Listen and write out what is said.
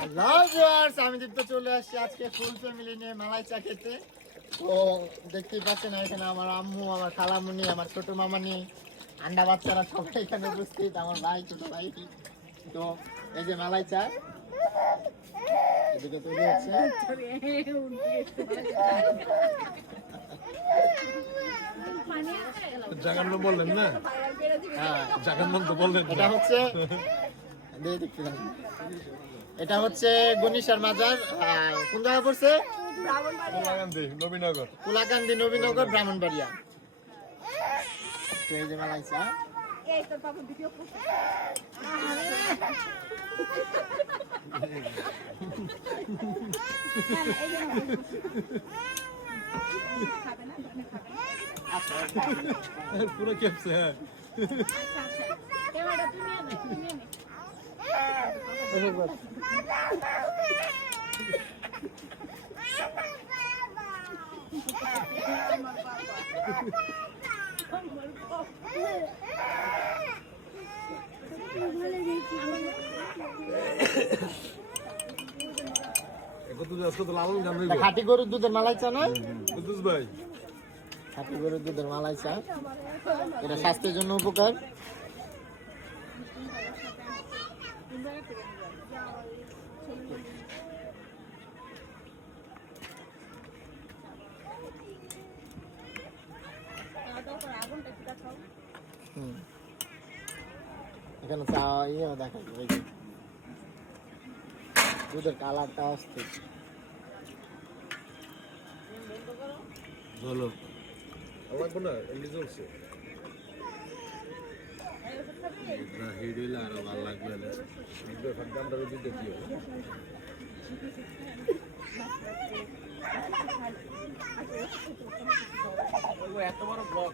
Hello viewers, আমি দীপ্ত চলে আসছি আজকে ফুল ফ্যামিলি নিয়ে মালাই চা খেতে। তো দেখতেই পাচ্ছেন এখানে আমার আম্মু, আমার খালামুনি, আমার ছোট মামানি, আন্ডা বাচ্চারা সবাই এখানে উপস্থিত, আমার ভাই, ছোট ভাই। তো এই যে মালাই চা এদিকে তৈরি হচ্ছে। জাগার নাম বললেন না? হ্যাঁ, জাগার নাম তো বললেন। এটা হচ্ছে এটা হচ্ছে গনিশার মাজার। কোন জায়গায় পড়ছে? কুলাকান্দি, নবীনগর। কুলাকান্দি, নবীনগর, ব্রাহ্মণবাড়িয়া। তো এই যে মালাই চা। পুরো কেপসে। খাঁটি গরুর দুধের মালাই চা না? কুদ্দুস ভাই, খাঁটি গরুর দুধের মালাই চা, এটা স্বাস্থ্যের জন্য উপকার। এখানে চা ইয়েও দেখা যাবে, দুধের কালারটা অস্থির। বলো লাগবো না, এমনি চলছে। হিট হইলে আরো ভালো লাগবে না। দামটা দিতে কি হবে? এত বড় ব্লক